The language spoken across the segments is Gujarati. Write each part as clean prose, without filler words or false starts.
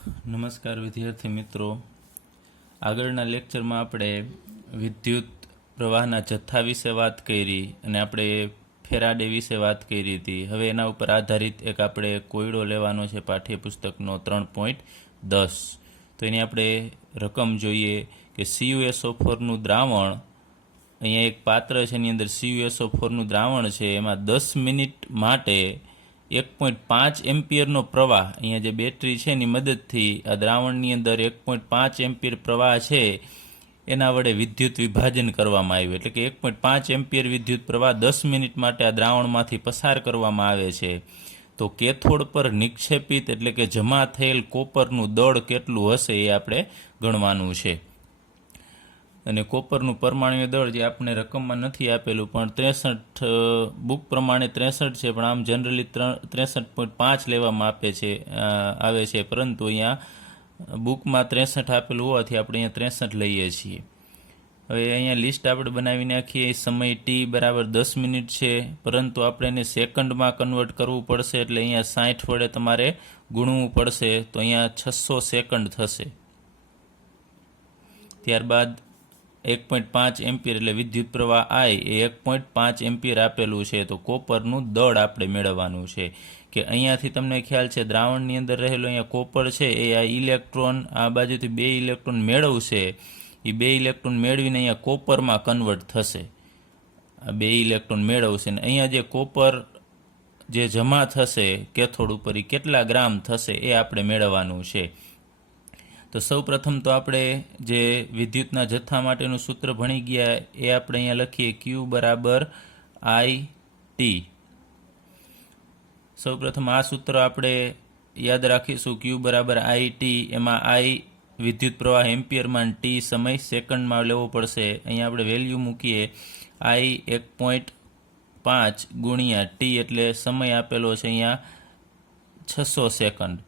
નમસ્કાર વિદ્યાર્થી મિત્રો, આગળના લેક્ચરમાં આપણે વિદ્યુત પ્રવાહના જથ્થા વિશે વાત કરી અને આપણે ફેરાડે વિશે વાત કરી હતી. હવે એના ઉપર આધારિત એક આપણે કોયડો લેવાનો છે પાઠ્યપુસ્તકનો 3.10. તો એની આપણે રકમ જોઈએ કે CuSO4નું દ્રાવણ, અહીંયા એક પાત્ર છે એની અંદર CuSO4નું દ્રાવણ છે, એમાં 10 મિનિટ માટે 1.5 એમ્પિયરનો પ્રવાહ, અહીંયા જે બેટરી છે એની મદદથી આ દ્રાવણની અંદર 1.5 એમ્પિયર પ્રવાહ છે એના વડે વિદ્યુત વિભાજન કરવામાં આવ્યું. એટલે કે 1.5 એમ્પિયર વિદ્યુત પ્રવાહ 10 મિનિટ માટે આ દ્રાવણમાંથી પસાર કરવામાં આવે છે. તો કેથોડ પર નિક્ષેપિત એટલે કે જમા થયેલ કોપરનું દળ કેટલું હશે એ આપણે ગણવાનું છે. અને કોપરનું પરમાણ્વીય દળ જે આપણે રકમમાં નથી આપેલું, પણ 63 બુક પ્રમાણે 63 છે, પણ આમ જનરલી 63.5 લેવામાં આવે છે, પરંતુ અહીંયા બુકમાં 63 આપેલું હોવાથી આપણે અહીંયા 63 લઈએ છીએ. હવે અહીંયા લિસ્ટ આપણે બનાવી નાખીએ. સમય t બરાબર 10 મિનિટ છે, પરંતુ આપણે એને સેકન્ડમાં કન્વર્ટ કરવું પડશે, એટલે અહીંયા 60 વડે તમારે ગુણવું પડશે, તો અહીંયા 600 સેકન્ડ થશે. ત્યારબાદ 1.5 એમ્પિયર એટલે વિદ્યુત પ્રવાહ I એ 1.5 એમ્પિયર આપેલું છે. તો કોપરનું દળ આપણે મેળવવાનું છે કે અહીંયાથી તમને ખ્યાલ છે દ્રાવણની અંદર રહેલો અહીંયા કોપર છે એ આ ઇલેક્ટ્રોન આ બાજુથી 2 ઇલેક્ટ્રોન મેળવશે, એ 2 ઇલેક્ટ્રોન મેળવીને અહીંયા કોપરમાં કન્વર્ટ થશે. આ 2 ઇલેક્ટ્રોન મેળવશે ને અહીંયા જે કોપર જે જમા થશે કેથોડ ઉપર એ કેટલા ગ્રામ થશે એ આપણે મેળવવાનું છે. તો સૌ પ્રથમ તો આપણે જે વિદ્યુતના જથ્થા માટેનું સૂત્ર ભણી ગયા એ આપણે અહીંયા લખીએ Q બરાબર IT. સૌ પ્રથમ આ સૂત્ર આપણે યાદ રાખીશું. Q બરાબર IT, એમાં I વિદ્યુત પ્રવાહ એમ્પિયરમાં, T સમય સેકન્ડમાં લેવો પડશે. અહીંયા આપણે વેલ્યુ મૂકીએ. I 1.5 ગુણ્યા T એટલે સમય આપેલો છે અહીંયા 600 સેકન્ડ.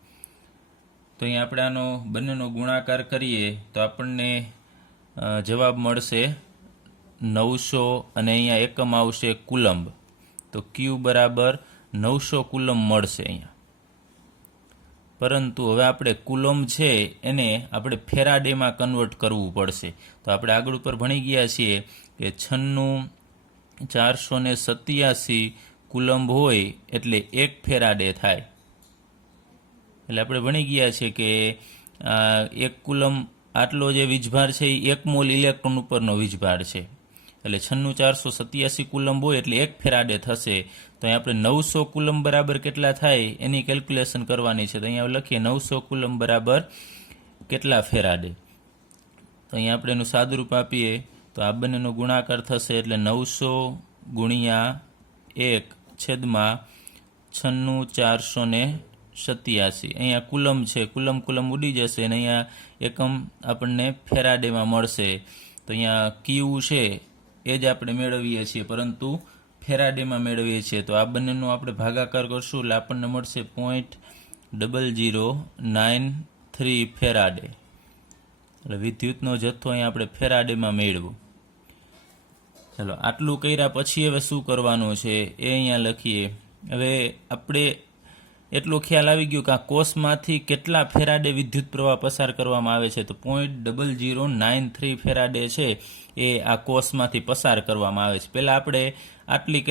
તો અહીંયા આપણે આનો બંનેનો ગુણાકાર કરીએ તો આપણને જવાબ મળશે 900 અને અહીંયા એકમ આવશે કુલંબ. તો Q બરાબર 900 કુલંબ મળશે અહીંયા. પરંતુ હવે આપણે કુલંબ છે એને આપણે ફેરાડેમાં કન્વર્ટ કરવું પડશે. તો આપણે આગળ ઉપર ભણી ગયા છીએ કે 96487 કુલંબ હોય એટલે 1 ફેરાડે થાય. એટલે આપણે ભણી ગયા છે કે 1 કુલમ આટલો જે વીજભાર છે એ 1 મોલ ઇલેક્ટ્રોન ઉપરનો વીજભાર છે. એટલે 96487 કુલમ હોય એટલે 1 ફેરાડે થશે. તો અહીં આપણે 900 કુલમ બરાબર કેટલા થાય એની કેલ્ક્યુલેશન કરવાની છે. તો અહીંયા લખીએ 900 કુલમ બરાબર કેટલા ફેરાડે. તો અહીંયા આપણે એનું સાદુરૂપ આપીએ તો આ બંનેનો ગુણાકાર થશે એટલે 900 ગુણ્યા 1 છેદમાં 96487. અહીંયા કુલમ છે, કુલમ ઉડી જશે અને અહીંયા એકમ આપણને ફેરાડેમાં મળશે. તો અહીંયા ક્યુ છે એ જ આપણે મેળવીએ છીએ, પરંતુ ફેરાડેમાં મેળવીએ છીએ. તો આ બંનેનો આપણે ભાગાકાર કરશું એટલે આપણને મળશે 0.0093 ફેરાડે. એટલે વિદ્યુતનો જથ્થો અહીંયા આપણે ફેરાડેમાં મેળવ્યો. ચાલો, આટલું કર્યા પછી હવે શું કરવાનું છે એ અહીંયા લખીએ. હવે આપણે એટલો ખ્યાલ આવી ગયો કે આ કોષમાંથી કેટલા ફેરાડે વિદ્યુત પ્રવાહ પસાર કરવામાં આવે છે. તો 0.0093 ફેરાડે છે એ આ કોષમાંથી પસાર કરવામાં આવે છે. પહેલાં આપણે આટલી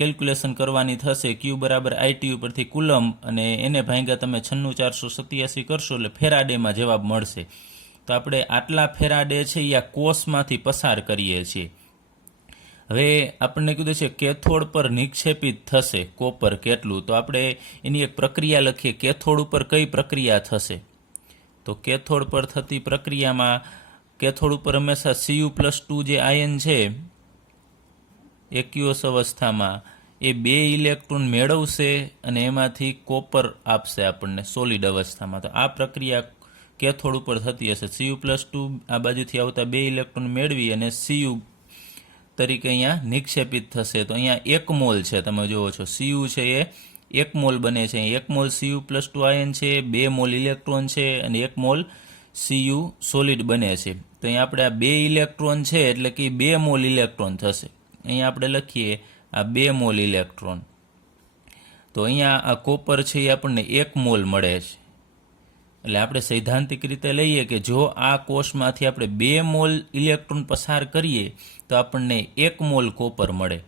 કેલ્ક્યુલેશન કરવાની થશે. Q બરાબર IT ઉપરથી કુલમ અને એને ભાગ્યા તમે 96487 કરશો એટલે ફેરાડેમાં જવાબ મળશે. તો આપણે આટલા ફેરાડે છે એ આ કોષમાંથી પસાર કરીએ છીએ. હવે આપણને કીધું છે કેથોડ પર નિક્ષેપિત થશે કોપર કેટલું. તો આપણે એની એક પ્રક્રિયા લખીએ. કેથોડ ઉપર કઈ પ્રક્રિયા થશે? તો કેથોડ પર થતી પ્રક્રિયામાં કેથોડ ઉપર હંમેશા Cu+2 જે આયન છે એક્યુઅસ અવસ્થામાં એ 2 ઇલેક્ટ્રોન મેળવશે અને એમાંથી કોપર આપશે આપણને સોલિડ અવસ્થામાં. તો આ પ્રક્રિયા કેથોડ ઉપર થતી હશે. Cu+2 આ બાજુથી આવતા 2 ઇલેક્ટ્રોન મેળવી અને Cu તરીકે અહીંયા નિક્ષેપિત થશે. તો અહીંયા 1 મોલ છે, તમે જુઓ છો Cu છે એ 1 મોલ બને છે. 1 મોલ Cu+2 આયન છે, 2 મોલ ઇલેક્ટ્રોન છે અને 1 મોલ Cu સોલિડ બને છે. તો અહીંયા આપણે આ 2 ઇલેક્ટ્રોન છે એટલે કે 2 મોલ ઇલેક્ટ્રોન થશે. અહીંયા આપણે લખીએ આ 2 મોલ ઇલેક્ટ્રોન. તો અહીંયા આ કોપર છે એ આપણને 1 મોલ મળે છે એટલે આપણે સૈદ્ધાંતિક રીતે લઈએ કે જો આ કોષમાંથી આપણે 2 મોલ ઇલેક્ટ્રોન પસાર કરીએ તો આપણને 1 મોલ કોપર મળે.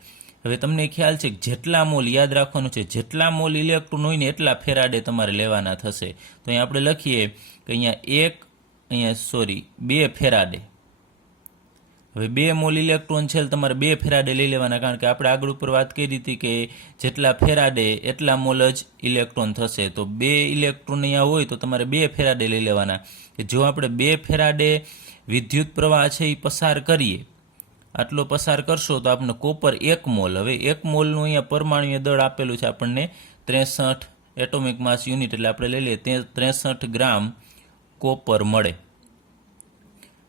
હવે તમને ખ્યાલ છે કે જેટલા મોલ, યાદ રાખવાનું છે, જેટલા મોલ ઇલેક્ટ્રોન હોય ને એટલા ફેરાડે તમારે લેવાના થશે. તો અહીંયા આપણે લખીએ કે અહીંયા 2 ફેરાડે. હવે 2 મોલ ઇલેક્ટ્રોન છે તમારે 2 ફેરાડે લઈ લેવાના, કારણ કે આપણે આગળ ઉપર વાત કરી હતી કે જેટલા ફેરાડે એટલા મોલ જ ઇલેક્ટ્રોન થશે. તો 2 ઇલેક્ટ્રોન અહીંયા હોય તો તમારે 2 ફેરાડે લઈ લેવાના. કે જો આપણે 2 ફેરાડે વિદ્યુત પ્રવાહ છે એ પસાર કરીએ, આટલો પસાર કરશો તો આપણને કોપર 1 મોલ. હવે 1 મોલનું અહીંયા પરમાણુય દળ આપેલું છે આપણને 63 એટોમિક માસ યુનિટ, એટલે આપણે લઈ લઈએ 63 ગ્રામ કોપર મળે.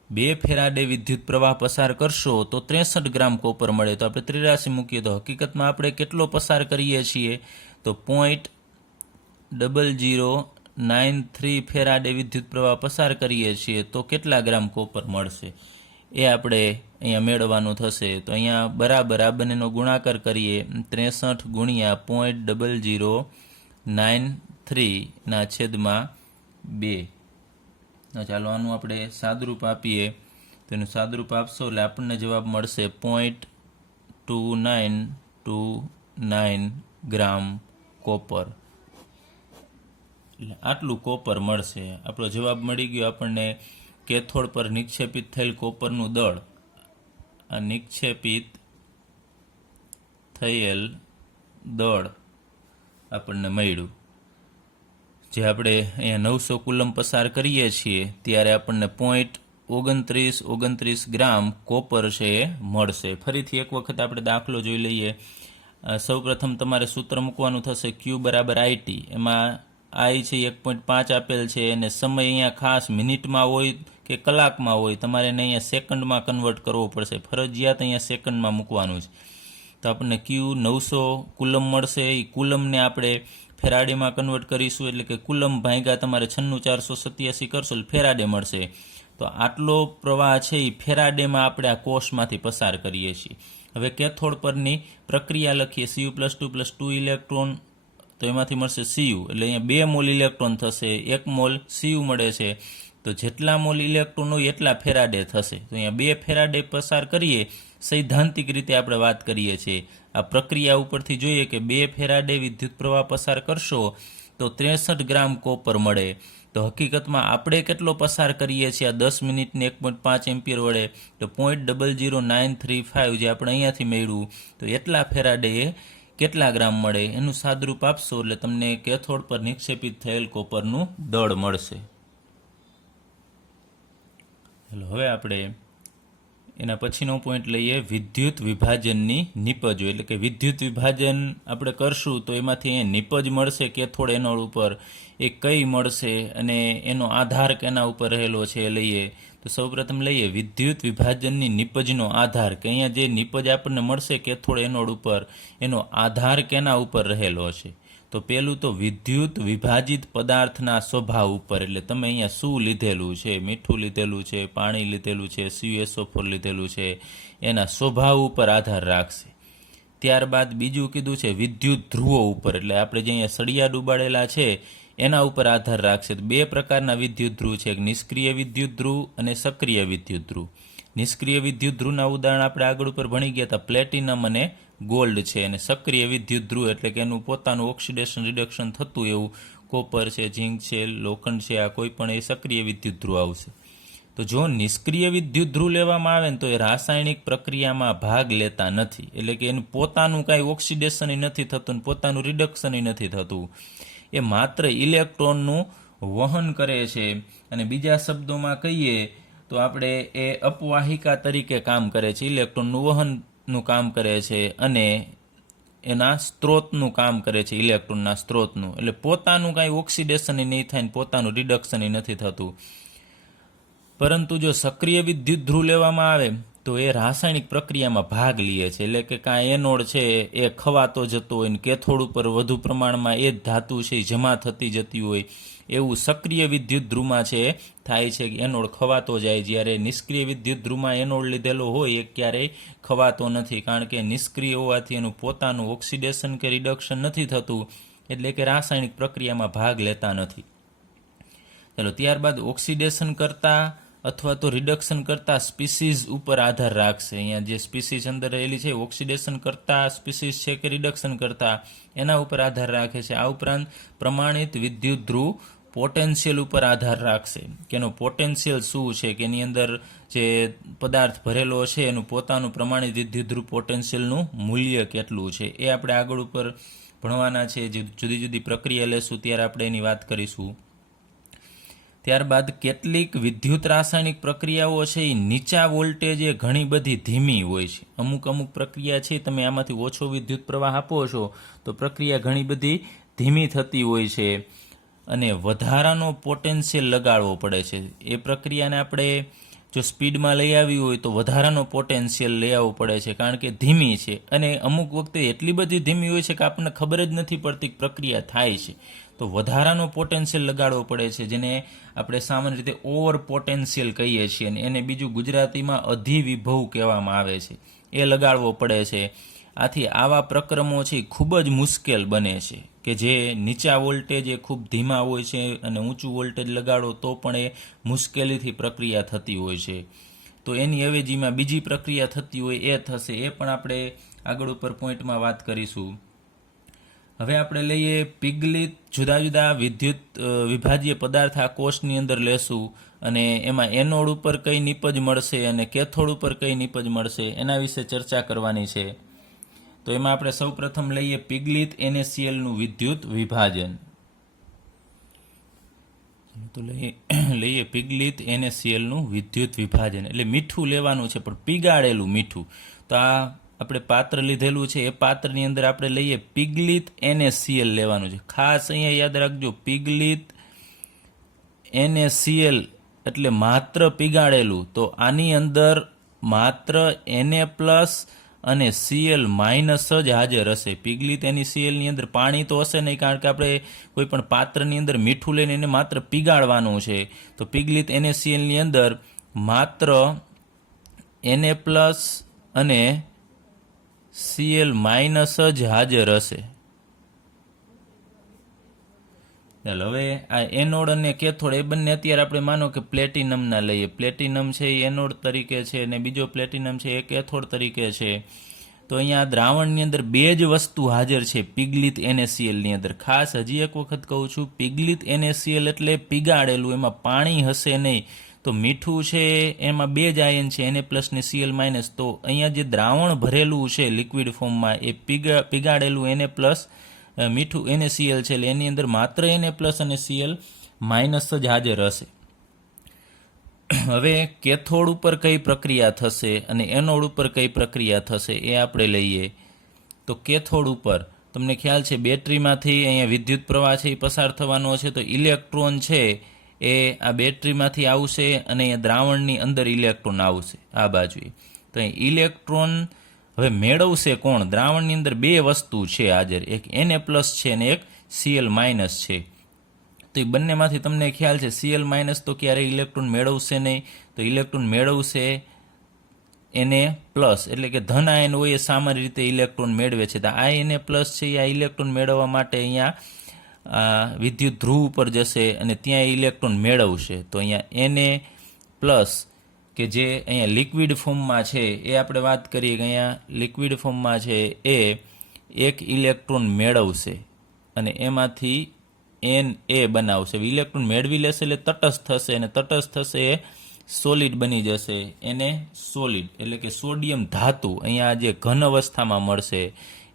2 ફેરાડે વિદ્યુત પ્રવાહ પસાર કરશો તો 63 ગ્રામ કોપર મળે. તો આપણે 83 મૂકીએ તો હકીકતમાં આપણે કેટલો પસાર કરીએ છીએ તો 0.0093 ફેરાડે વિદ્યુત પ્રવાહ પસાર કરીએ છીએ તો કેટલા ગ્રામ કોપર મળશે એ આપણે અહીંયા મેળવવાનું થશે. તો અહીંયા બરાબર આ બંનેનો ગુણાકાર કરીએ, 63 ગુણ્યા 0.0093/2. ચાલો આનું આપણે સાદરૂપ આપીએ. તો એનું સાદરૂપ આપશો એટલે આપણને જવાબ મળશે 0.2929 ગ્રામ કોપર. એટલે આટલું કોપર મળશે. આપણો જવાબ મળી ગયો આપણને. કેથોડ પર નિક્ષેપિત થયેલ કોપરનું દળ, આ નિક્ષેપિત થયેલ દળ આપણને મળ્યું. જે આપણે અહીંયા 900 કુલમ પસાર કરીએ છીએ ત્યારે આપણને 0.2929 ગ્રામ કોપર છે એ મળશે. ફરીથી એક વખત આપણે દાખલો જોઈ લઈએ. સૌપ્રથમ તમારે સૂત્ર મૂકવાનું થશે Q = IT. એમાં I છે 1.5 આપેલ છે અને સમય અહીંયા ખાસ મિનિટમાં હોય કે કલાકમાં હોય, તમારે એને અહીંયા સેકન્ડમાં કન્વર્ટ કરવો પડશે. ફરજિયાત અહીંયા સેકન્ડમાં મૂકવાનું છે. તો આપણને Q 900 કુલમ મળશે. એ કુલમને આપણે ફેરાડેમાં કન્વર્ટ કરીશું, એટલે કે કુલમ ભાગ્યા તમારે 96487 કરશો એટલે ફેરાડે મળશે. તો આટલો પ્રવાહ છે એ ફેરાડેમાં આપણે આ કોષમાંથી પસાર કરીએ છીએ. હવે કેથોડ પરની પ્રક્રિયા લખીએ. Cu+2+2 ઇલેક્ટ્રોન, તો એમાંથી મળશે Cu, એટલે અહીંયા 2 મોલ ઇલેક્ટ્રોન થશે, 1 મોલ Cu મળે છે. તો જેટલા મોલ ઇલેક્ટ્રોન હોય એટલા ફેરાડે થશે. તો અહીંયા 2 ફેરાડે પસાર કરીએ, સૈદ્ધાંતિક રીતે આપણે વાત કરીએ છીએ. આ પ્રક્રિયા ઉપરથી જોઈએ કે 2 ફેરાડે વિદ્યુત પ્રવાહ પસાર કરશો તો 63 ગ્રામ કોપર મળે. તો હકીકતમાં આપણે કેટલો પસાર કરીએ છીએ આ 10 મિનિટને 1.5 એમ્પિયર વડે, તો 0.00935 જે આપણે અહીંયાથી મેળવ્યું, તો એટલા ફેરાડે કેટલા ગ્રામ મળે એનું સાદરૂપ આપશો એટલે તમને કેથોડ પર નિક્ષેપિત થયેલ કોપરનું દળ મળશે. હવે આપણે એના પછીનો પોઈન્ટ લઈએ, વિદ્યુત વિભાજનની નિપજો. એટલે કે વિદ્યુત વિભાજન આપણે કરશું તો એમાંથી અહીંયા નિપજ મળશે કેથોડ એનોડ ઉપર, એ કઈ મળશે અને એનો આધાર કેના ઉપર રહેલો છે એ લઈએ. તો સૌપ્રથમ લઈએ વિદ્યુત વિભાજનની નિપજનો આધાર, કે અહીંયા જે નિપજ આપણને મળશે કેથોડ એનોડ ઉપર એનો આધાર કેના ઉપર રહેલો છે. તો પહેલું તો વિદ્યુત વિભાજિત પદાર્થના સ્વભાવ ઉપર. એટલે તમે અહીંયા શું લીધેલું છે, મીઠું લીધેલું છે, પાણી લીધેલું છે, CuSO4 લીધેલું છે, એના સ્વભાવ ઉપર આધાર રાખશે. ત્યારબાદ બીજું કીધું છે વિદ્યુત ધ્રુવો ઉપર. એટલે આપણે જે અહીંયા સળિયા ડૂબાડેલા છે એના ઉપર આધાર રાખશે. તો 2 પ્રકારના વિદ્યુત ધ્રુવ છે, એક નિષ્ક્રિય વિદ્યુત ધ્રુવ અને સક્રિય વિદ્યુત ધ્રુવ. નિષ્ક્રિય વિદ્યુત ધ્રુવના ઉદાહરણ આપણે આગળ ઉપર ભણી ગયા હતા, પ્લેટિનમ અને ગોલ્ડ છે. અને સક્રિય વિદ્યુત ધ્રુવ એટલે કે એનું પોતાનું ઓક્સિડેશન રિડક્શન થતું એવું કોપર છે, ઝીંક છે, લોખંડ છે, આ કોઈ પણ એ સક્રિય વિદ્યુત ધ્રુવ આવશે. તો જો નિષ્ક્રિય વિદ્યુત ધ્રુવ લેવામાં આવે ને તો એ રાસાયણિક પ્રક્રિયામાં ભાગ લેતા નથી. એટલે કે એનું પોતાનું કાંઈ ઓક્સિડેશન નથી થતું ને પોતાનું રિડક્શન નથી થતું. એ માત્ર ઇલેક્ટ્રોનનું વહન કરે છે. અને બીજા શબ્દોમાં કહીએ તો આપણે એ અપવાહિકા તરીકે કામ કરે છે, ઇલેક્ટ્રોનનું વહનનું કામ કરે છે અને એના સ્ત્રોતનું કામ કરે છે, ઇલેક્ટ્રોનના સ્ત્રોતનું. એટલે પોતાનું કાંઈ ઓક્સિડેશન નહીં થાય ને પોતાનું રિડક્શન નથી થતું. પરંતુ જો સક્રિય વિદ્યુત ધ્રુવ લેવામાં આવે તો એ રાસાયણિક પ્રક્રિયામાં ભાગ લે છે. એટલે કે કાંઈ એનોડ છે એ ખવાતો જતો હોય ને કેથોડ ઉપર વધુ પ્રમાણમાં એ જ ધાતુ છે જમા થતી જતી હોય, એવું સક્રિય વિદ્યુત ધ્રુવમાં છે થાય છે કે એનોડ ખવાતો જાય. જ્યારે નિષ્ક્રિય વિદ્યુત ધ્રુવમાં એનોડ લીધેલો હોય એ ક્યારેય ખવાતો નથી, કારણ કે નિષ્ક્રિય હોવાથી એનું પોતાનું ઓક્સિડેશન કે રિડક્શન નથી થતું, એટલે કે રાસાયણિક પ્રક્રિયામાં ભાગ લેતા નથી. ચાલો, ત્યારબાદ ઓક્સિડેશન કરતા અથવા તો રિડક્શન કરતા સ્પીસીઝ ઉપર આધાર રાખશે. અહીંયા જે સ્પીસીઝ અંદર રહેલી છે ઓક્સિડેશન કરતા સ્પીસીઝ છે કે રિડક્શન કરતા એના ઉપર આધાર રાખે છે. આ ઉપરાંત પ્રમાણિત વિદ્યુત ધ્રુવ પોટેન્શિયલ ઉપર આધાર રાખશે કે એનો પોટેન્શિયલ શું છે, કે એની અંદર જે પદાર્થ ભરેલો છે એનું પોતાનું પ્રમાણિત વિદ્યુત ધ્રુવ પોટેન્શિયલનું મૂલ્ય કેટલું છે એ આપણે આગળ ઉપર ભણવાના છે. જે જુદી જુદી પ્રક્રિયા લેશું ત્યારે આપણે એની વાત કરીશું. ત્યારબાદ કેટલીક વિદ્યુત રાસાયણિક પ્રક્રિયાઓ છે એ નીચા વોલ્ટેજે ઘણી બધી ધીમી હોય છે. અમુક પ્રક્રિયા છે તમે આમાંથી ઓછો વિદ્યુત પ્રવાહ આપો છો તો પ્રક્રિયા ઘણી બધી ધીમી થતી હોય છે અને વધારાનો પોટેન્શિયલ લગાડવો પડે છે. એ પ્રક્રિયાને આપણે જો સ્પીડમાં લઈ આવી હોય તો વધારાનો પોટેન્શિયલ લઈ આવવો પડે છે, કારણ કે ધીમી છે અને અમુક વખતે એટલી બધી ધીમી હોય છે કે આપણને ખબર જ નથી પડતી પ્રક્રિયા થાય છે. તો વધારાનો પોટેન્શિયલ લગાડવો પડે છે, જેને આપણે સામાન્ય રીતે ઓવર પોટેન્શિયલ કહીએ છીએ અને એને બીજું ગુજરાતીમાં અધિવિભવ કહેવામાં આવે છે. એ લગાડવો પડે છે. આથી આવા પ્રક્રમો છે ખૂબ જ મુશ્કેલ બને છે કે જે નીચા વોલ્ટેજ એ ખૂબ ધીમા હોય છે અને ઊંચું વોલ્ટેજ લગાડો તો પણ એ મુશ્કેલીથી પ્રક્રિયા થતી હોય છે. તો એની અવેજીમાં બીજી પ્રક્રિયા થતી હોય એ થશે. એ પણ આપણે આગળ ઉપર પોઈન્ટમાં વાત કરીશું. હવે આપણે લઈએ પિગલિત. જુદા જુદા વિદ્યુત વિભાજ્ય પદાર્થ આ કોષની અંદર લેશું અને એમાં એનોડ ઉપર કઈ નિપજ મળશે અને કેથોડ ઉપર કઈ નિપજ મળશે એના વિશે ચર્ચા કરવાની છે. તો એમાં આપણે સૌપ્રથમ લઈએ પિગલિત NaCl નું વિદ્યુત વિભાજન. તો લઈએ પિગલિત NaCl નું વિદ્યુત વિભાજન એટલે મીઠું લેવાનું છે પણ પીગાળેલું મીઠું. તો આ આપણે પાત્ર લીધેલું છે એ પાત્રની અંદર આપણે લઈએ પિગલિત NaCl લેવાનું છે. ખાસ અહીંયા યાદ રાખજો પિગલિત NaCl એટલે માત્ર પીગાળેલું. તો આની અંદર માત્ર Na+ અને Cl- જ હાજર હશે. પિગલિત NaCl ની અંદર પાણી તો હશે નહીં, કારણ કે આપણે કોઈ પણ પાત્રની અંદર મીઠું લઈને એને માત્ર પીગાળવાનું છે. તો પિગલિત NaCl ની અંદર માત્ર Na+ અને Cl- જ હાજર હશે. ચાલો, હવે આ એનોડ અને કેથોડ એ બંને અત્યારે આપણે માનો કે પ્લેટિનમના લઈએ. પ્લેટિનમ છે એ એનોડ તરીકે છે અને બીજો પ્લેટિનમ છે એ કેથોડ તરીકે છે. તો અહીંયા દ્રાવણની અંદર બે જ વસ્તુ હાજર છે પિગલિત NaCl ની અંદર. ખાસ હજી એક વખત કહું છું, પિગલિત NaCl એટલે પીગાળેલું, એમાં પાણી હશે નહીં. તો મીઠું છે એમાં બે જ આયન છે Na+ ને Cl-. તો અહીંયા જે દ્રાવણ ભરેલું છે લિક્વિડ ફોર્મમાં એ પીગાળેલું Na+ મીઠું NaCl છે એટલે એની અંદર માત્ર Na+ અને Cl- જ હાજર હશે. હવે કેથોડ ઉપર કઈ પ્રક્રિયા થશે અને એનોડ ઉપર કઈ પ્રક્રિયા થશે એ આપણે લઈએ. તો કેથોડ ઉપર તમને ખ્યાલ છે બેટરીમાંથી અહીંયા વિદ્યુત પ્રવાહ છે એ પસાર થવાનો છે. તો ઇલેક્ટ્રોન છે એ આ બેટરીમાંથી આવશે અને અહીંયા દ્રાવણની અંદર ઇલેક્ટ્રોન આવશે આ બાજુએ. તો અહીં ઇલેક્ટ્રોન હવે મેળવશે કોણ? દ્રાવણની અંદર બે વસ્તુ છે હાજર, એક Na+ છે અને એક Cl- છે. તો એ બંનેમાંથી તમને ખ્યાલ છે Cl- તો ક્યારેય ઇલેક્ટ્રોન મેળવશે નહીં. તો ઇલેક્ટ્રોન મેળવશે Na+, એટલે કે ધન આયન હોય એ સામાન્ય રીતે ઇલેક્ટ્રોન મેળવે છે. તો આ Na+ છે આ ઇલેક્ટ્રોન મેળવવા માટે અહીંયા વિદ્યુત ધ્રુવ ઉપર જશે અને ત્યાં ઇલેક્ટ્રોન મેળવશે. તો અહીંયા Na+, કે જે અહીંયા લિક્વિડ ફોર્મમાં છે એ આપણે વાત કરીએ કે અહીંયા લિક્વિડ ફોર્મમાં છે એ એક ઇલેક્ટ્રોન મેળવશે અને એમાંથી Na બનાવશે. ઇલેક્ટ્રોન મેળવી લેશે એટલે તટસ્થ થશે અને તટસ્થ થશે એ સોલિડ બની જશે. એને સોલિડ એટલે કે સોડિયમ ધાતુ અહીંયા જે ઘન અવસ્થામાં મળશે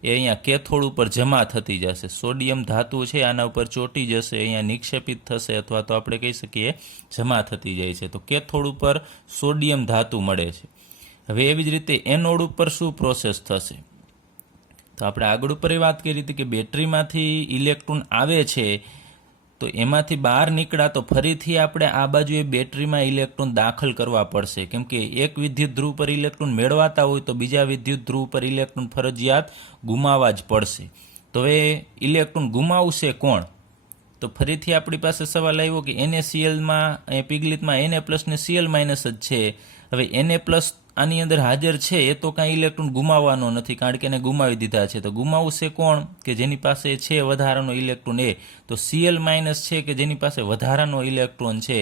એ અહીંયા કેથોડ ઉપર જમા થતી જશે. સોડિયમ ધાતુ છે આના ઉપર ચોંટી જશે, અહીંયા નિક્ષેપિત થશે અથવા તો આપણે કહી શકીએ જમા થતી જાય છે. તો કેથોડ ઉપર સોડિયમ ધાતુ મળે છે. હવે એવી જ રીતે એનોડ ઉપર શું પ્રોસેસ થશે? તો આપણે આગળ ઉપર એ વાત કરી હતી કે બેટરીમાંથી ઇલેક્ટ્રોન આવે છે તો એમાંથી બહાર નીકળ્યા તો ફરીથી આપણે આ બાજુએ બેટરીમાં ઇલેક્ટ્રોન દાખલ કરવા પડશે, કેમ કે એક વિદ્યુત ધ્રુવ પર ઇલેક્ટ્રોન મેળવાતા હોય તો બીજા વિદ્યુત ધ્રુવ પર ઇલેક્ટ્રોન ફરજિયાત ગુમાવવા જ પડશે. તો હવે ઇલેક્ટ્રોન ગુમાવશે કોણ? તો ફરીથી આપણી પાસે સવાલ આવ્યો કે NaCl-માં પિગલિતમાં Na+ ને Cl- જ છે. હવે Na+ આની અંદર હાજર છે એ તો કાંઈ ઇલેક્ટ્રોન ગુમાવવાનો નથી, કારણ કે એને ગુમાવી દીધા છે. તો ગુમાવશે કોણ? કે જેની પાસે છે વધારાનો ઇલેક્ટ્રોન એ. તો Cl- છે કે જેની પાસે વધારાનો ઇલેક્ટ્રોન છે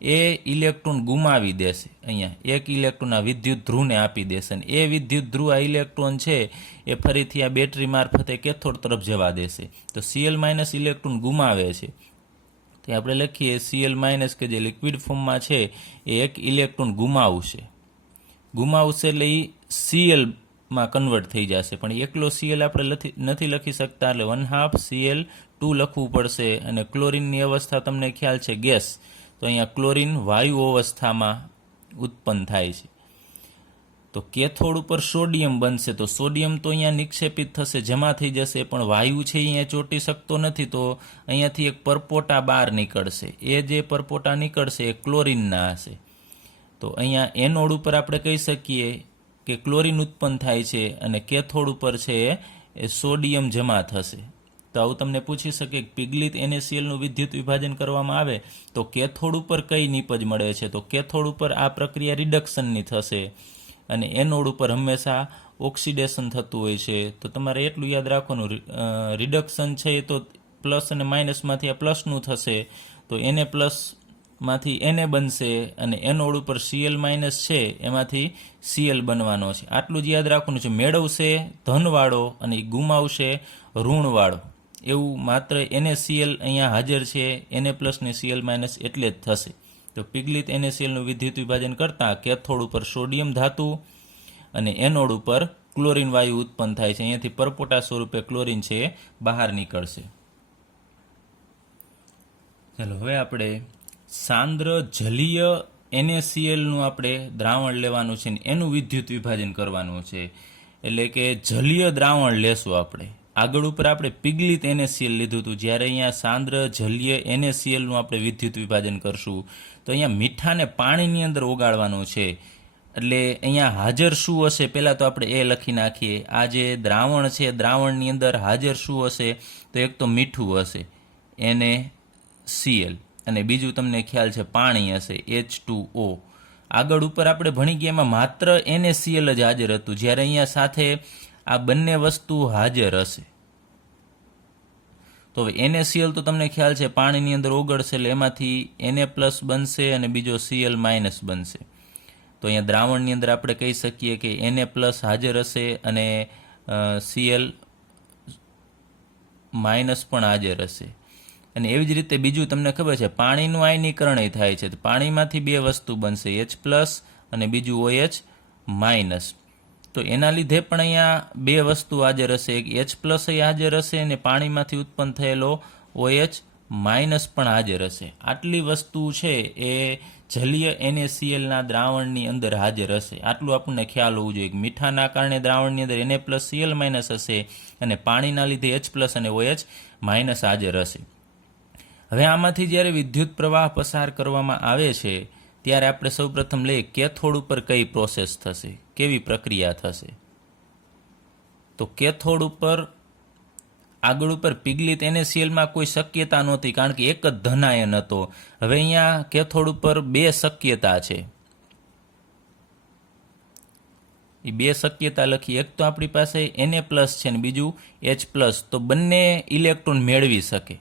એ ઇલેક્ટ્રોન ગુમાવી દેશે. અહીંયા એક ઇલેક્ટ્રોન આ વિદ્યુત ધ્રુવને આપી દેશે, અને એ વિદ્યુત ધ્રુવ આ ઇલેક્ટ્રોન છે એ ફરીથી આ બેટરી મારફતે કેથોડ તરફ જવા દેશે. તો Cl- ઇલેક્ટ્રોન ગુમાવે છે. તો આપણે લખીએ Cl- કે જે લિક્વિડ ફોર્મમાં છે એ એક ઇલેક્ટ્રોન ગુમાવશે એટલે એ Cl-માં કન્વર્ટ થઈ જશે. પણ એકલો Cl આપણે નથી લખી શકતા, એટલે 1/2 Cl2 લખવું પડશે. અને ક્લોરીનની અવસ્થા તમને ખ્યાલ છે ગેસ, તો અહીંયા ક્લોરીન વાયુ અવસ્થામાં ઉત્પન્ન થાય છે. તો કેથોડ ઉપર સોડિયમ બનશે, તો સોડિયમ તો અહીંયા નિક્ષેપિત થશે, જમા થઈ જશે, પણ વાયુ છે અહીંયા ચોંટી શકતો નથી. તો અહીંયાથી એક પરપોટા બહાર નીકળશે. એ જે પરપોટા નીકળશે એ ક્લોરીનના હશે. તો અહીંયા એનોડ ઉપર આપણે કહી શકીએ કે ક્લોરીન ઉત્પન્ન થાય છે, અને કેથોડ ઉપર છે એ સોડિયમ જમા થશે. તો આવું તમને પૂછી શકે કે પિગલિત NaClનું વિદ્યુત વિભાજન કરવામાં આવે તો કેથોડ ઉપર કઈ નિપજ મળે છે? તો કેથોડ ઉપર આ પ્રક્રિયા રિડક્શનની થશે, અને એનોડ ઉપર હંમેશા ઓક્સિડેશન થતું હોય છે. તો તમારે એટલું યાદ રાખવાનું, રિડક્શન છે એ તો પ્લસ અને માઇનસમાંથી આ પ્લસનું થશે, તો Na પ્લસમાંથી Na બનશે, અને એનોડ ઉપર Cl- છે એમાંથી Cl બનવાનો છે. આટલું જ યાદ રાખવાનું છે. મેળવશે ધનવાળો અને ગુમાવશે ઋણવાળો, એવું માત્ર NaCl અહીંયા હાજર છે, Na પ્લસ ને Cl- એટલે જ થશે. તો પિગલિત NaClનું વિદ્યુત વિભાજન કરતાં કેથોડ ઉપર સોડિયમ ધાતુ અને એનોડ ઉપર ક્લોરીન વાયુ ઉત્પન્ન થાય છે. અહીંયાથી પરપોટા સ્વરૂપે ક્લોરીન છે એ બહાર નીકળશે. ચાલો હવે આપણે સાંદ્ર જલીય NaClનું આપણે દ્રાવણ લેવાનું છે, ને એનું વિદ્યુત વિભાજન કરવાનું છે. એટલે કે જલીય દ્રાવણ લેશું આપણે. આગળ ઉપર આપણે પિગલિત NaCl લીધું હતું, જ્યારે અહીંયા સાંદ્ર જલીય NaClનું આપણે વિદ્યુત વિભાજન કરશું. તો અહીંયા મીઠાને પાણીની અંદર ઓગાળવાનું છે. એટલે અહીંયા હાજર શું હશે, પહેલાં તો આપણે એ લખી નાખીએ. આ જે દ્રાવણ છે, દ્રાવણની અંદર હાજર શું હશે? તો એક તો મીઠું હશે NaCl, અને બીજું તમને ખ્યાલ છે પાણી હશે H2O. આગળ ઉપર આપણે ભણી ગયા એમાં માત્ર NaCl જ હાજર હતું, જ્યારે અહીંયા સાથે આ બંને વસ્તુ હાજર હશે. તો હવે NaCl તો તમને ખ્યાલ છે પાણીની અંદર ઓગળશે, એટલે એમાંથી Na પ્લસ બનશે અને બીજો Cl માઇનસ બનશે. તો અહીંયા દ્રાવણની અંદર આપણે કહી શકીએ કે Na પ્લસ હાજર હશે અને Cl માઇનસ પણ હાજર હશે. અને એવી જ રીતે બીજું તમને ખબર છે પાણીનું આયનીકરણ થાય છે, તો પાણીમાંથી બે વસ્તુ બનશે, H પ્લસ અને બીજું OH માઇનસ. તો એના લીધે પણ અહીંયા બે વસ્તુ હાજર હશે, એક H પ્લસ હાજર હશે અને પાણીમાંથી ઉત્પન્ન થયેલો OH માઇનસ પણ હાજર હશે. આટલી વસ્તુ છે એ જલીય NaClના દ્રાવણની અંદર હાજર હશે. આટલું આપણને ખ્યાલ હોવું જોઈએ કે મીઠાના કારણે દ્રાવણની અંદર Na પ્લસ Cl માઇનસ હશે, અને પાણીના લીધે H પ્લસ અને OH માઇનસ હાજર હશે. હવે આમાંથી જ્યારે વિદ્યુત પ્રવાહ પસાર કરવામાં આવે છે ત્યારે આપણે સૌપ્રથમ લઈએ કેથોડ ઉપર કઈ પ્રોસેસ થશે, કેવી પ્રક્રિયા થશે. તો કેથોડ ઉપર આગળ ઉપર પિગલિત NaClમાં કોઈ શક્યતા નહોતી, કારણ કે એક જ ધનાયન હતો. હવે અહીંયા કેથોડ ઉપર બે શક્યતા છે. એ બે શક્યતા લખી. એક તો આપણી પાસે Na પ્લસ છે ને બીજું H પ્લસ, તો બંને ઇલેક્ટ્રોન મેળવી શકે.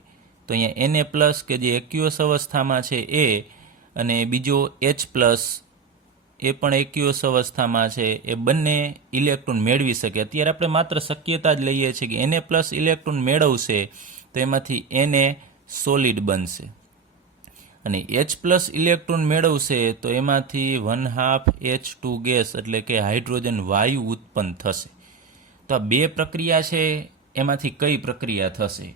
તો અહીંયા Na પ્લસ કે જે એક્યુઅસ અવસ્થામાં છે એ, અને બીજો H પ્લસ એ પણ એક્યુઅસ અવસ્થામાં છે, એ બંને ઇલેક્ટ્રોન મેળવી શકે. અત્યારે આપણે માત્ર શક્યતા જ લઈએ છીએ કે Na પ્લસ ઇલેક્ટ્રોન મેળવશે તો એમાંથી Na સોલિડ બનશે, અને H પ્લસ ઇલેક્ટ્રોન મેળવશે તો એમાંથી 1/2 H2 ગેસ એટલે કે હાઇડ્રોજન વાયુ ઉત્પન્ન થશે. તો આ બે પ્રક્રિયા છે, એમાંથી કઈ પ્રક્રિયા થશે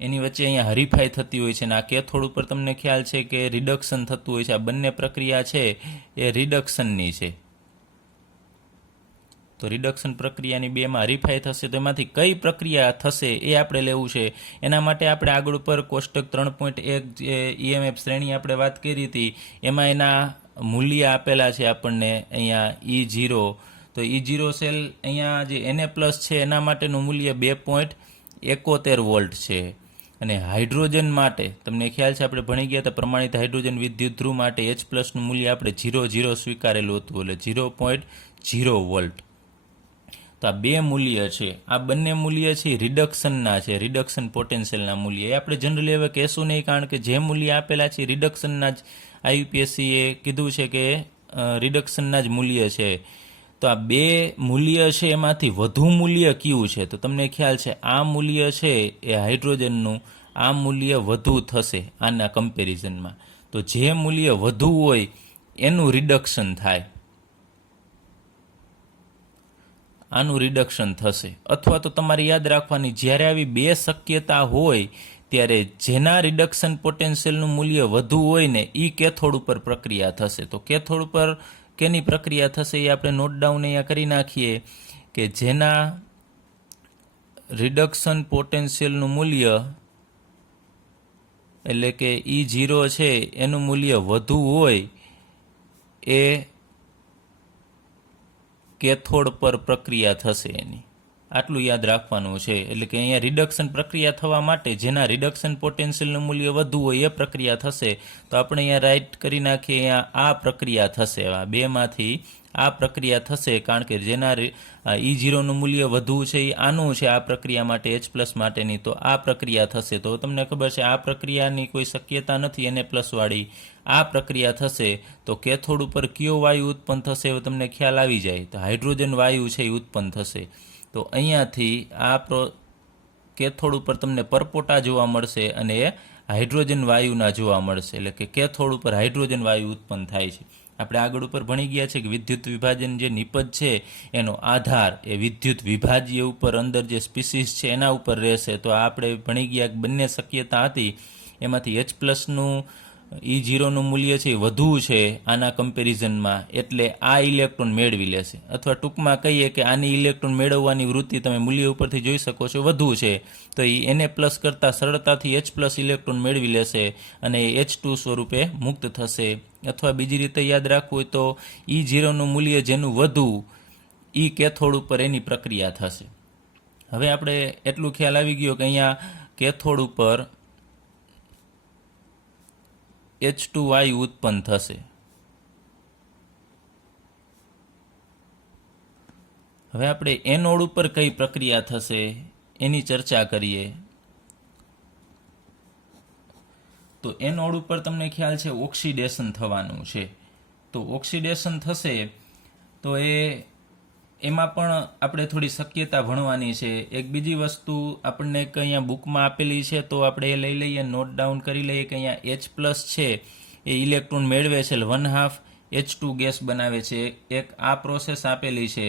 એની વચ્ચે અહીંયા હરીફાઈ થતી હોય છે, અને આ કેથોડ ઉપર તમને ખ્યાલ છે કે રિડક્શન થતું હોય છે. આ બંને પ્રક્રિયા છે એ રિડક્શનની છે. તો રિડક્શન પ્રક્રિયાની બેમાં હરીફાઈ થશે, તો એમાંથી કઈ પ્રક્રિયા થશે એ આપણે લેવું છે. એના માટે આપણે આગળ ઉપર કોષ્ટક 3.1 જે EMF શ્રેણી આપણે વાત કરી હતી એમાં એના મૂલ્ય આપેલા છે આપણને. અહીંયા E0, તો E0 સેલ અહીંયા જે Na પ્લસ છે એના માટેનું મૂલ્ય 2.71 વોલ્ટ છે, અને હાઇડ્રોજન માટે તમને ખ્યાલ છે આપણે ભણી ગયા હતા પ્રમાણિત હાઇડ્રોજન વિદ્યુત ધ્રુવ માટે H+નું મૂલ્ય આપણે 0 સ્વીકારેલું હતું એટલે 0.0 વોલ્ટ. તો આ બે મૂલ્ય છે, આ બંને મૂલ્ય છે રિડક્શનના છે, રિડક્શન પોટેન્શિયલના મૂલ્ય. એ આપણે જનરલી હવે કહેશું નહીં, કારણ કે જે મૂલ્ય આપેલા છે રિડક્શનના જ IUPACએ કીધું છે કે રિડક્શનના જ મૂલ્ય છે. તો આ બે મૂલ્ય છે એમાંથી વધુ મૂલ્ય કયું છે? તો તમને ખ્યાલ છે આ મૂલ્ય છે એ હાઇડ્રોજનનું, આ મૂલ્ય વધુ થશે આના કમ્પેરિઝનમાં. તો જે મૂલ્ય વધુ હોય એનું રિડક્શન થાય, આનું રિડક્શન થશે. અથવા તો તમારે યાદ રાખવાની, જ્યારે આવી બે શક્યતા હોય ત્યારે જેના રિડક્શન પોટેન્શિયલનું મૂલ્ય વધુ હોય ને એ કેથોડ ઉપર પ્રક્રિયા થશે. તો કેથોડ ઉપર કેની પ્રક્રિયા થશે એ આપણે નોટ ડાઉન અહીંયા કરી નાખીએ કે જેના રિડક્શન પોટેન્શિયલનું મૂલ્ય એટલે કે E0 છે એનું મૂલ્ય વધુ હોય એ કેથોડ પર પ્રક્રિયા થશે એની. આટલું યાદ રાખવાનું છે. એટલે કે અહીંયા રિડક્શન પ્રક્રિયા થવા માટે જેના રિડક્શન પોટેન્શિયલનું મૂલ્ય વધુ હોય એ પ્રક્રિયા થશે. તો આપણે અહીંયા રાઈટ કરી નાખીએ, અહીંયા આ પ્રક્રિયા થશે, આ બેમાંથી આ પ્રક્રિયા થશે, કારણ કે જેના E0નું મૂલ્ય વધુ છે એ આનું છે આ પ્રક્રિયા માટે H+ માટેની, તો આ પ્રક્રિયા થશે. તો તમને ખબર છે આ પ્રક્રિયાની કોઈ શક્યતા નથી NA+ વાળી, આ પ્રક્રિયા થશે. તો કેથોડ ઉપર કયો વાયુ ઉત્પન્ન થશે હવે તમને ખ્યાલ આવી જાય, તો હાઇડ્રોજન વાયુ છે એ ઉત્પન્ન થશે. તો અહીંયાથી આ કેથોડ ઉપર તમને પરપોટા જોવા મળશે અને એ હાઇડ્રોજન વાયુના જોવા મળશે. એટલે કે કેથોડ ઉપર હાઇડ્રોજન વાયુ ઉત્પન્ન થાય છે. આપણે આગળ ઉપર ભણી ગયા છે કે વિદ્યુત વિભાજન જે નિપજ છે એનો આધાર એ વિદ્યુત વિભાજ્ય ઉપર અંદર જે સ્પીસીસ છે એના ઉપર રહેશે. તો આપણે ભણી ગયા બંને શક્યતા હતી, એમાંથી H+નું E0નું મૂલ્ય છે વધુ છે આના કમ્પેરિઝનમાં, એટલે આ ઇલેક્ટ્રોન મેળવી લેશે. અથવા ટૂંકમાં કહીએ કે આની ઇલેક્ટ્રોન મેળવવાની વૃત્તિ તમે મૂલ્ય ઉપરથી જોઈ શકો છો વધુ છે, તો એ Na+ કરતાં સરળતાથી H+ ઇલેક્ટ્રોન મેળવી લેશે અને H2 સ્વરૂપે મુક્ત થશે. અથવા બીજી રીતે યાદ રાખવું હોય તો E0નું મૂલ્ય જેનું વધુ એ કેથોડ ઉપર એની પ્રક્રિયા થશે. હવે આપણે એટલું ખ્યાલ આવી ગયો કે અહીંયા કેથોડ ઉપર H2 વાયુ ઉત્પન્ન થશે. હવે આપણે એનોડ ઉપર કઈ પ્રક્રિયા થશે એની ચર્ચા કરીએ. તો એનોડ ઉપર તમને ખ્યાલ છે ઓક્સિડેશન થવાનું છે. તો ઓક્સિડેશન થશે તો એમાં પણ આપણે થોડી શક્યતા ભણવાની છે. એક બીજી વસ્તુ આપણને એક અહીંયા બુકમાં આપેલી છે, તો આપણે એ લઈ લઈએ, નોટ ડાઉન કરી લઈએ કે અહીંયા H+ છે એ ઇલેક્ટ્રોન મેળવે છે, 1/2 H2 ગેસ બનાવે છે. એક આ પ્રોસેસ આપેલી છે.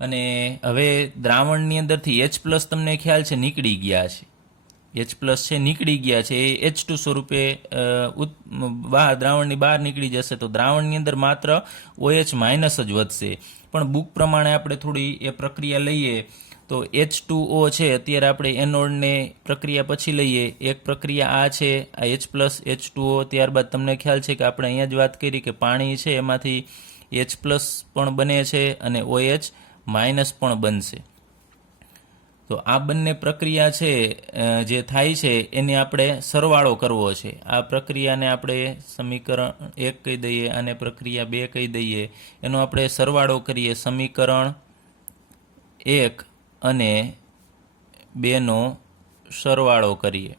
અને હવે દ્રાવણની અંદરથી H+ તમને ખ્યાલ છે નીકળી ગયા છે, H+ છે નીકળી ગયા છે, એ H2 સ્વરૂપે દ્રાવણની બહાર નીકળી જશે. તો દ્રાવણની અંદર માત્ર OH- જ વધશે. પણ બુક પ્રમાણે આપણે થોડી એ પ્રક્રિયા લઈએ તો H2O છે, અત્યારે આપણે એનોડને પ્રક્રિયા પછી લઈએ. એક પ્રક્રિયા આ છે, આ H+ H2O. ત્યારબાદ તમને ખ્યાલ છે કે આપણે અહીંયા જ વાત કરી કે પાણી છે એમાંથી H+ પણ બને છે અને OH- પણ બનશે. તો આ બંને પ્રક્રિયા છે જે થાય છે એને આપણે સરવાળો કરવો છે. આ પ્રક્રિયાને આપણે સમીકરણ 1 કહી દઈએ અને પ્રક્રિયા 2 કહી દઈએ. એનો આપણે સરવાળો કરીએ. સમીકરણ 1 અને 2નો સરવાળો કરીએ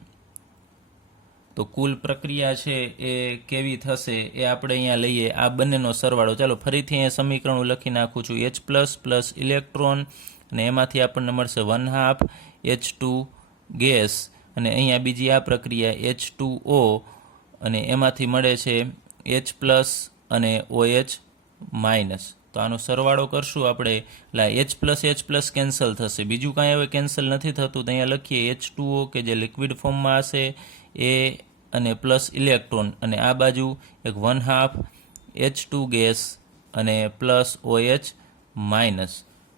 તો કુલ પ્રક્રિયા છે એ કેવી થશે એ આપણે અહીંયા લઈએ. આ બંનેનો સરવાળો, ચાલો ફરીથી અહીંયા સમીકરણો લખી નાખું છું. H+ પ્લસ ઇલેક્ટ્રોન અને એમાંથી આપણને મળશે 1/2 H2 ગેસ, અને અહીંયા બીજી આ પ્રક્રિયા H2O અને એમાંથી મળે છે H+ અને OH-. તો આનો સરવાળો કરશું આપણે, એટલે H+H+ કેન્સલ થશે, બીજું કાંઈ હવે કેન્સલ નથી થતું. તો અહીંયા લખીએ H2O કે જે લિક્વિડ ફોર્મમાં હશે એ અને પ્લસ ઇલેક્ટ્રોન, અને આ બાજુ એક 1/2 H2 ગેસ અને પ્લસ OH-.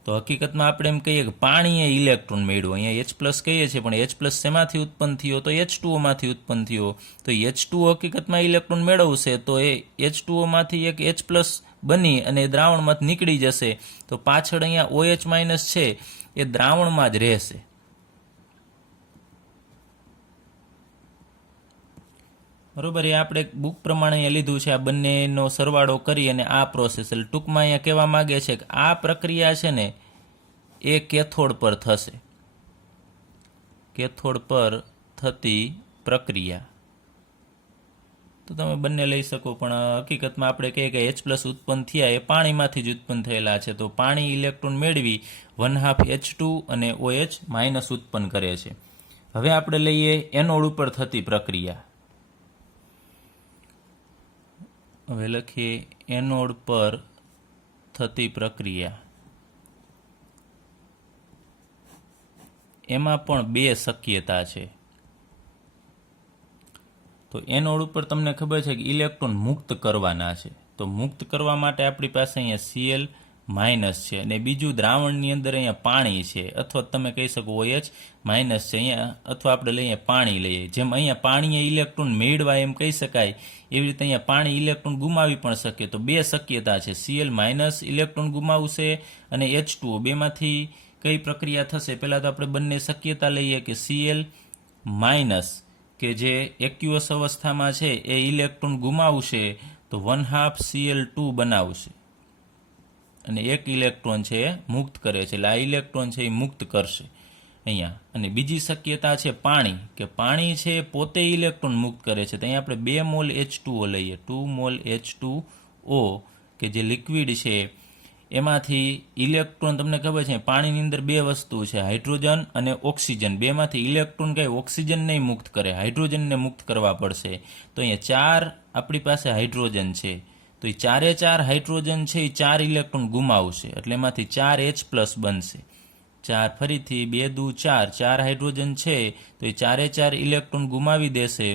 તો હકીકતમાં આપણે એમ કહીએ કે પાણીએ ઇલેક્ટ્રોન મેળવ્યો. અહીંયા H+ કહીએ છીએ પણ H+ શેમાંથી ઉત્પન્ન થયો? તો H2O માંથી ઉત્પન્ન થયો. તો H2O હકીકતમાં ઇલેક્ટ્રોન મેળવશે તો એ H2O માંથી એક H+ બની અને દ્રાવણમાંથી નીકળી જશે. તો પાછળ અહીંયા OH- છે એ દ્રાવણમાં જ રહેશે. બરોબર, એ આપણે બુક પ્રમાણે અહીંયા લીધું છે. આ બંનેનો સરવાળો કરી અને આ પ્રોસેસ, એટલે ટૂંકમાં અહીંયા કહેવા માગે છે કે આ પ્રક્રિયા છે ને એ કેથોડ પર થશે, કેથોડ પર થતી પ્રક્રિયા. તો તમે બંને લઈ શકો, પણ હકીકતમાં આપણે કહીએ કે H+ ઉત્પન્ન થયા એ પાણીમાંથી જ ઉત્પન્ન થયેલા છે. તો પાણી ઇલેક્ટ્રોન મેળવી 1/2 H2 અને OH- ઉત્પન્ન કરે છે. હવે આપણે લઈએ એનોડ ઉપર થતી પ્રક્રિયા. હવે લખીએ એનોડ પર થતી પ્રક્રિયા. એમાં પણ બે શક્યતા છે. તો એનોડ ઉપર તમને ખબર છે કે ઇલેક્ટ્રોન મુક્ત કરવાના છે. તો મુક્ત કરવા માટે આપણી પાસે અહીંયા Cl- છે, અને બીજું દ્રાવણની અંદર અહીંયા પાણી છે, અથવા તમે કહી શકો OH- છે અહીંયા, અથવા આપણે લઈએ પાણી લઈએ. જેમ અહીંયા પાણીએ ઇલેક્ટ્રોન મેળવા એમ કહી શકાય, એવી રીતે અહીંયા પાણી ઇલેક્ટ્રોન ગુમાવી પણ શકે. તો બે શક્યતા છે, Cl- ઇલેક્ટ્રોન ગુમાવશે અને H2O. બેમાંથી કઈ પ્રક્રિયા થશે? પહેલાં તો આપણે બંને શક્યતા લઈએ કે Cl- કે જે એક્યુઅસ અવસ્થામાં છે એ ઇલેક્ટ્રોન ગુમાવશે તો 1/2 Cl2 બનાવશે અને એક ઇલેક્ટ્રોન છે એ મુક્ત કરે છે, એટલે આ ઇલેક્ટ્રોન છે એ મુક્ત કરશે અહીંયા. અને બીજી શક્યતા છે પાણી, કે પાણી છે પોતે ઇલેક્ટ્રોન મુક્ત કરે છે. તો અહીંયા આપણે 2 મોલ H2O લઈએ, 2 મોલ H2O, કે જે લિક્વિડ છે એમાંથી ઇલેક્ટ્રોન, તમને ખબર છે પાણીની અંદર બે વસ્તુ છે, હાઇડ્રોજન અને ઓક્સિજન. બેમાંથી ઇલેક્ટ્રોન કઈ ઓક્સિજન નહીં મુક્ત કરે, હાઇડ્રોજનને મુક્ત કરવા પડશે. તો અહીંયા 4 આપણી પાસે હાઇડ્રોજન છે, તો એ 4 હાઇડ્રોજન છે એ 4 ઇલેક્ટ્રોન ગુમાવશે, એટલે એમાંથી 4H+ બનશે. 4 ફરીથી 2 દુ 4 હાઇડ્રોજન છે તો એ 4 ઇલેક્ટ્રોન ગુમાવી દેશે,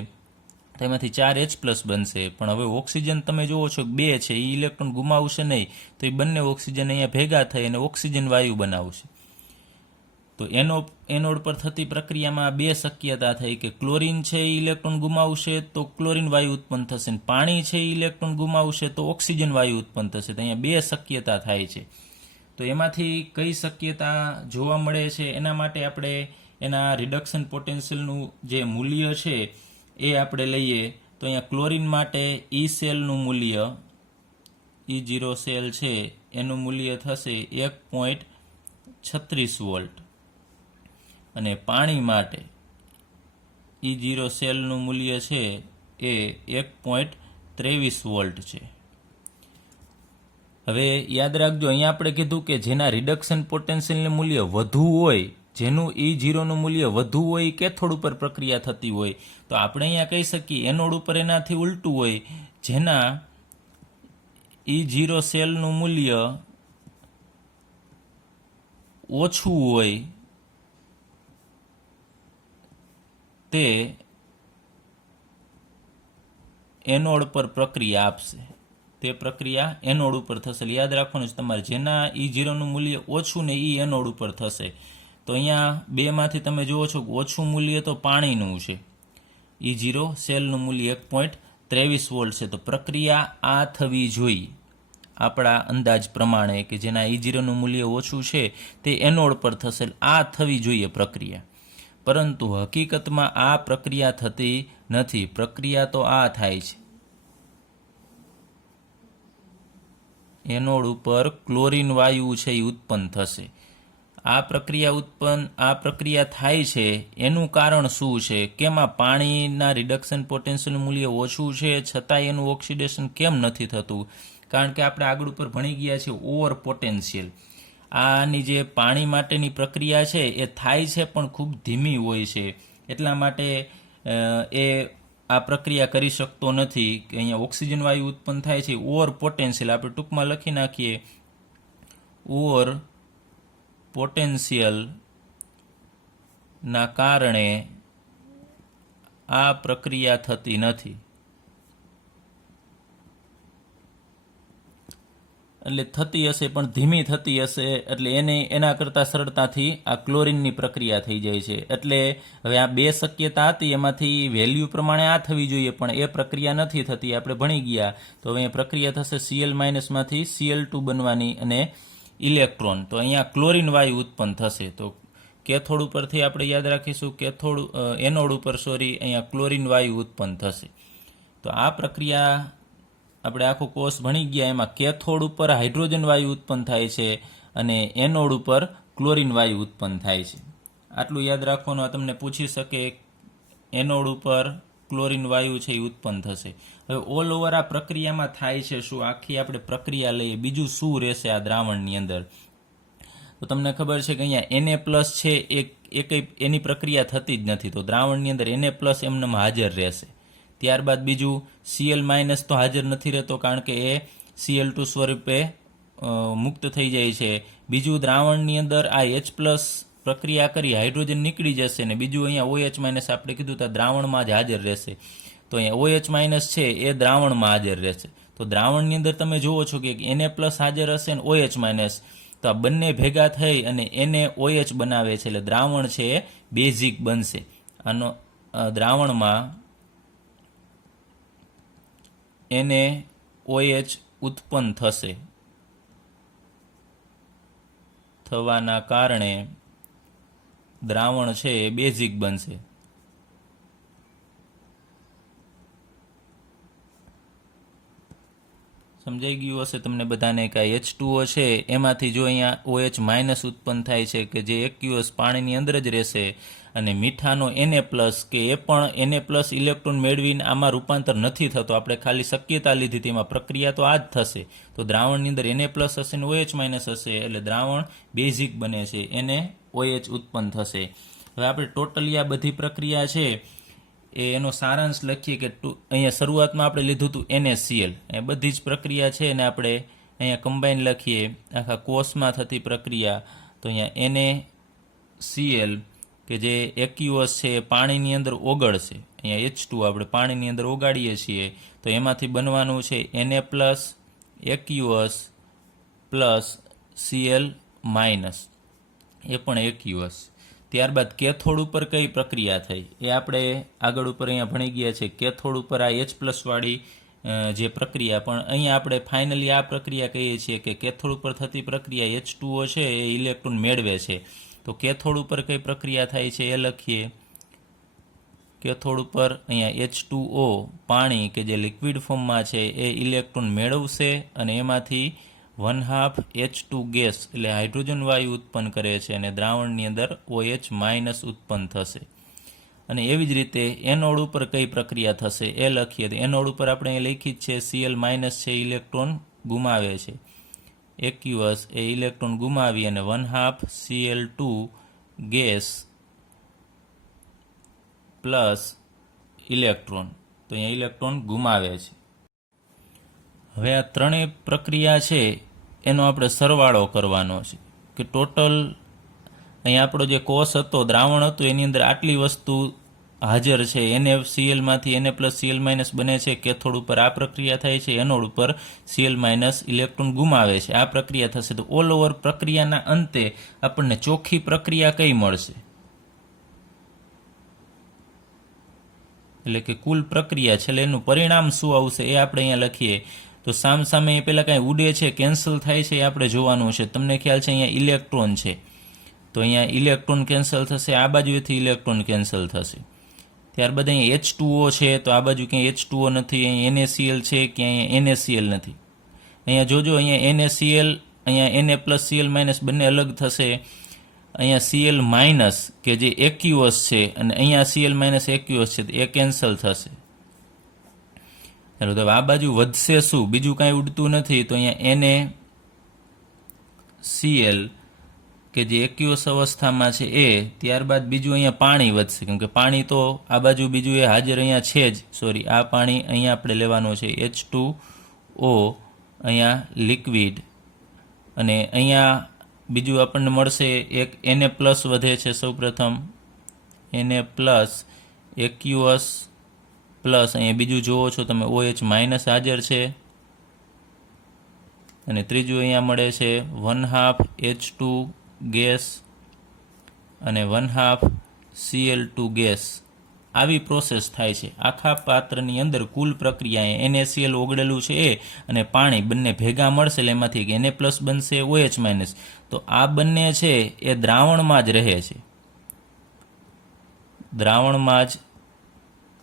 તેમાંથી 4H+ બનશે. પણ હવે ઓક્સિજન તમે જુઓ છો 2 છે, એ ઇલેક્ટ્રોન ગુમાવશે નહીં, તો એ બંને ઓક્સિજન અહીંયા ભેગા થઈ અને ઓક્સિજન વાયુ બનાવશે. તો એનોડ પર થતી પ્રક્રિયામાં બે શક્યતા થઈ કે ક્લોરીન છે એ ઇલેક્ટ્રોન ગુમાવશે તો ક્લોરીન વાયુ ઉત્પન્ન થશે, અને પાણી છે એ ઇલેક્ટ્રોન ગુમાવશે તો ઓક્સિજન વાયુ ઉત્પન્ન થશે. તો અહીંયા બે શક્યતા થાય છે. તો એમાંથી કઈ શક્યતા જોવા મળે છે એના માટે આપણે એના રિડક્શન પોટેન્શિયલનું જે મૂલ્ય છે એ આપણે લઈએ. તો અહીંયા ક્લોરીન માટે E સેલનું મૂલ્ય, E0 સેલ છે એનું મૂલ્ય થશે 1.36 વોલ્ટ, અને પાણી માટે E0 સેલનું મૂલ્ય છે એ 1.23 વોલ્ટ છે. હવે યાદ રાખજો, અહીંયા આપણે કીધું કે જેના રિડક્શન પોટેન્શિયલનું મૂલ્ય વધુ હોય, જેનું E0નું મૂલ્ય વધુ હોય, કેથોડ ઉપર પ્રક્રિયા થતી હોય, તો આપણે અહીંયા કહી શકીએ એનોડ ઉપર એનાથી ઉલટું હોય, જેના E0 સેલનું મૂલ્ય ઓછું હોય તે એનોડ પર પ્રક્રિયા આપશે. તે પ્રક્રિયા એનોડ ઉપર થશે. યાદ રાખવાનું છે તમારે, જેના E0નું મૂલ્ય ઓછું ને એ એનોડ ઉપર થશે. તો અહીંયા બેમાંથી તમે જુઓ છો કે ઓછું મૂલ્ય તો પાણીનું છે, E0 સેલનું મૂલ્ય 1.23 વોલ્ટ છે. તો પ્રક્રિયા આ થવી જોઈએ આપણા અંદાજ પ્રમાણે, કે જેના E0નું મૂલ્ય ઓછું છે તે એનોડ પર થશે, આ થવી જોઈએ પ્રક્રિયા. પરંતુ હકીકતમાં આ પ્રક્રિયા થતી નથી. પ્રક્રિયા તો આ થાય છે, એનોડ ઉપર ક્લોરીન વાયુ છે એ ઉત્પન્ન થશે. આ પ્રક્રિયા થાય છે એનું કારણ શું છે? કેમાં પાણીના રિડક્શન પોટેન્શિયલનું મૂલ્ય ઓછું છે છતાં એનું ઓક્સિડેશન કેમ નથી થતું? કારણ કે આપણે આગળ ઉપર ભણી ગયા છીએ ઓવર પોટેન્શિયલ. આની જે પાણી માટેની પ્રક્રિયા છે એ થાય છે પણ ખૂબ ધીમી હોય છે, એટલા માટે એ આ પ્રક્રિયા કરી શકતો નથી. કે અહીંયા ઓક્સિજન વાયુ ઉત્પન્ન થાય છે ઓવર પોટેન્શિયલ, આપણે ટૂંકમાં લખી નાખીએ ઓવર પોટેન્શિયલ ના કારણે આ પ્રક્રિયા થતી નથી. એટલે થતી હશે પણ ધીમી થતી હશે, એટલે એના કરતાં સરળતાથી આ ક્લોરીનની પ્રક્રિયા થઈ જાય છે. એટલે હવે આ બે શક્યતા હતી, એમાંથી વેલ્યુ પ્રમાણે આ થવી જોઈએ પણ એ પ્રક્રિયા નથી થતી, આપણે ભણી ગયા. તો હવે પ્રક્રિયા થશે Cl- માંથી Cl2 બનવાની અને ઇલેક્ટ્રોન, તો અહીંયા ક્લોરીન વાયુ ઉત્પન્ન થશે. તો કેથોડ ઉપરથી આપણે યાદ રાખીશું, એનોડ ઉપર અહીંયા ક્લોરીન વાયુ ઉત્પન્ન થશે. તો આ પ્રક્રિયા આપણે આખો કોર્સ ભણી ગયા. એમાં કેથોડ ઉપર હાઇડ્રોજન વાયુ ઉત્પન્ન થાય છે અને એનોડ ઉપર ક્લોરીન વાયુ ઉત્પન્ન થાય છે. આટલું યાદ રાખવાનું. તમને પૂછી શકે એનોડ ઉપર ક્લોરીન વાયુ છે એ ઉત્પન્ન થશે. હવે ઓલ ઓવર આ પ્રક્રિયામાં થાય છે શું, આખી આપણે પ્રક્રિયા લઈએ, બીજું શું રહેશે આ દ્રાવણની અંદર. તો તમને ખબર છે કે અહીંયા Na+ છે એ કંઈ એની પ્રક્રિયા થતી જ નથી, તો દ્રાવણની અંદર Na+ એમને હાજર રહેશે. ત્યારબાદ બીજું Cl- તો હાજર નથી રહેતો, કારણ કે એ Cl2 સ્વરૂપે મુક્ત થઈ જાય છે. બીજું દ્રાવણની અંદર આ H+ પ્રક્રિયા કરી હાઇડ્રોજન નીકળી જશે ને બીજું અહીંયા OH- આપણે કીધું તો દ્રાવણમાં જ હાજર રહેશે. તો અહીંયા OH- છે એ દ્રાવણમાં હાજર રહેશે. તો દ્રાવણની અંદર તમે જુઓ છો કે Na+ હાજર હશે ને OH-, તો આ બંને ભેગા થઈ અને NaOH બનાવે છે, એટલે દ્રાવણ છે એ બેઝિક બનશે. આનો દ્રાવણમાં NaOH ઉત્પન્ન થવાના કારણે દ્રાવણ છે એ બેઝિક બનશે. સમજાઈ ગયું હશે તમને બધાને કે H2O છે એમાંથી જો અહીંયા OH- ઉત્પન્ન થાય છે કે જે એક્યુઅસ પાણીની અંદર જ રહેશે, અને મીઠાનો Na+, કે એ પણ Na+ ઇલેક્ટ્રોન મેળવીને આમાં રૂપાંતર નથી થતો, આપણે ખાલી શક્યતા લીધી તેમાં પ્રક્રિયા તો આ જ થશે. તો દ્રાવણની અંદર Na+ હશે ને OH- હશે, એટલે દ્રાવણ બેઝિક બને છે, NaOH ઉત્પન્ન થશે. હવે આપણે ટોટલી આ બધી પ્રક્રિયા છે એનો સારાંશ લખીએ કે અહીંયા શરૂઆતમાં આપણે લીધું હતું NaCl, એ બધી જ પ્રક્રિયા છે ને આપણે અહીંયા કમ્બાઈન લખીએ આખા કોષમાં થતી પ્રક્રિયા. તો અહીંયા NaCl કે જે એક્યુઅસ છે એ પાણીની અંદર ઓગળશે. અહીંયા H2 આપણે પાણીની અંદર ઓગાળીએ છીએ, તો એમાંથી બનવાનું છે Na+, એક્યુઅસ પ્લસ Cl-, એ પણ એક્યુઅસ. ત્યારબાદ કેથોડ ઉપર કઈ પ્રક્રિયા થઈ એ આપણે આગળ ઉપર અહીંયા ભણી ગયા છે. કેથોડ ઉપર આ H+ વાળી જે પ્રક્રિયા, પણ અહીંયા આપણે ફાઇનલી આ પ્રક્રિયા કહીએ છીએ કે કેથોડ ઉપર થતી પ્રક્રિયા H2O છે એ ઇલેક્ટ્રોન મેળવે છે. તો કેથોડ ઉપર કઈ પ્રક્રિયા થાય છે એ લખીએ. કેથોડ ઉપર અહીંયા H2O પાણી કે જે લિક્વિડ ફોર્મમાં છે એ ઇલેક્ટ્રોન મેળવશે અને એમાંથી 1/2 H2 ગેસ એટલે હાઇડ્રોજન વાયુ ઉત્પન્ન કરે છે અને દ્રાવણની અંદર OH- ઉત્પન્ન થશે. અને એવી જ રીતે એનોડ ઉપર કઈ પ્રક્રિયા થશે એ લખીએ. તો એનોડ ઉપર આપણે અહીં લખી જ છે Cl- છે ઇલેક્ટ્રોન ગુમાવે છે, એક્યુઅસ એ ઇલેક્ટ્રોન ગુમાવી અને 1/2 Cl2 ગેસ પ્લસ ઇલેક્ટ્રોન, તો અહીંયા ઇલેક્ટ્રોન ગુમાવે છે. હવે આ ત્રણેય પ્રક્રિયા છે એનો આપણે સરવાળો કરવાનો છે કે ટોટલ અહીંયા આપણો જે કોષ હતો, દ્રાવણ હતું, એની અંદર આટલી વસ્તુ હાજર છે. NaCl-માંથી Na+Cl- બને છે. કેથોડ ઉપર આ પ્રક્રિયા થાય છે, એનોડ ઉપર Cl- ઇલેક્ટ્રોન ગુમાવે છે. આ પ્રક્રિયા થશે. તો ઓલ ઓવર પ્રક્રિયાના અંતે આપણને ચોખ્ખી પ્રક્રિયા કઈ મળશે, એટલે કે કુલ પ્રક્રિયા છે, એટલે એનું પરિણામ શું આવશે એ આપણે અહીંયા લખીએ. તો સામે એ પહેલાં કાંઈ ઉડે છે, કેન્સલ થાય છે, એ આપણે જોવાનું છે. તમને ખ્યાલ છે અહીંયા ઇલેક્ટ્રોન છે, તો અહીંયા ઇલેક્ટ્રોન કેન્સલ થશે, આ બાજુએથી ઇલેક્ટ્રોન કેન્સલ થશે. ત્યારબાદ અહીંયા H2O છે, તો આ બાજુ ક્યાંય H2O નથી, અહીંયા NaCl છે, ક્યાંય NaCl નથી. અહીંયા જોજો, અહીંયા NaCl, અહીંયા Na+Cl- બંને અલગ થશે. અહીંયા Cl- કે જે એક્યુઅસ છે અને અહીંયા Cl- એક્યુઅસ છે, એ કેન્સલ થશે. ચાલો, તો આ બાજુ વધશે શું, બીજું કાંઈ ઉડતું નથી. તો અહીંયા NaCl કે જે એક્યુઅસ અવસ્થામાં છે એ, ત્યારબાદ બીજું અહીંયા પાણી વધશે, કેમ કે પાણી તો આ બાજુ બીજું એ હાજર અહીંયા છે જ. સોરી, આ પાણી અહીંયા આપણે લેવાનું છે H2O, અહીંયા લિક્વિડ, અને અહીંયા બીજું આપણને મળશે એક Na+ વધે છે. સૌપ્રથમ Na+, એક્યુઅસ પ્લસ અહીંયા બીજું જુઓ છો તમે OH- હાજર છે, અને ત્રીજું અહીંયા મળે છે 1/2 H2 ગેસ અને 1/2 Cl2 ગેસ. આવી પ્રોસેસ થાય છે આખા પાત્રની અંદર. કુલ પ્રક્રિયા NaCl ઓગળેલું છે એ અને પાણી બંને ભેગા મળશે, એટલે એમાંથી Na+ બનશે, OH-. તો આ બંને છે એ દ્રાવણમાં જ રહે છે, દ્રાવણમાં જ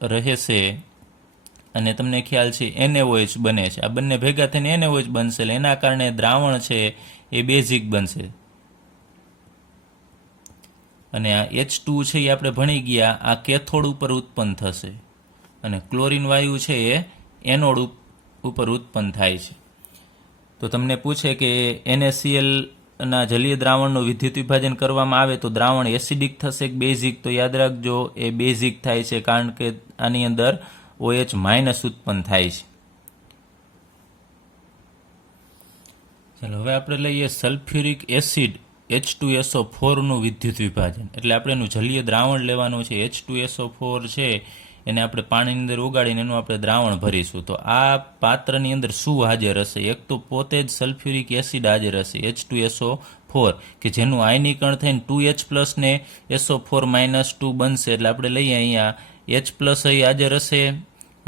રહેશે અને તમને ખ્યાલ છે NaOH બને છે. આ બંને ભેગા થઈને NaOH બનશે, એટલે એના કારણે દ્રાવણ છે એ બેઝિક બનશે. અને આ H2 છે એ આપણે ભણી ગયા, આ કેથોડ ઉપર ઉત્પન્ન થશે અને ક્લોરીન વાયુ છે એ એનોડ ઉપર ઉત્પન્ન થાય છે. તો તમને પૂછે કે NaCl ના જલીય દ્રાવણનું વિદ્યુત વિભાજન કરવામાં આવે તો દ્રાવણ એસિડિક થશે કે બેઝિક? તો યાદ રાખજો એ બેઝિક થાય છે, કારણ કે આની અંદર OH માઇનસ ઉત્પન્ન થાય છે. ચાલો હવે આપણે લઈએ સલ્ફ્યુરિક એસિડ H2SO4 નું વિદ્યુત વિભાજન. એટલે આપણે એનું જલીય દ્રાવણ લેવાનું છે. H2SO4 છે એને આપણે પાણીની અંદર ઓગાળીને એનું આપણે દ્રાવણ ભરીશું. તો આ પાત્રની અંદર શું હાજર હશે? એક તો પોતે જ સલ્ફ્યુરિક એસિડ હાજર હશે H2SO4, કે જેનું આયનીકરણ થઈને 2H+ ને SO4- 2 બનશે. એટલે આપણે લઈએ અહીંયા H+ અહીં હાજર હશે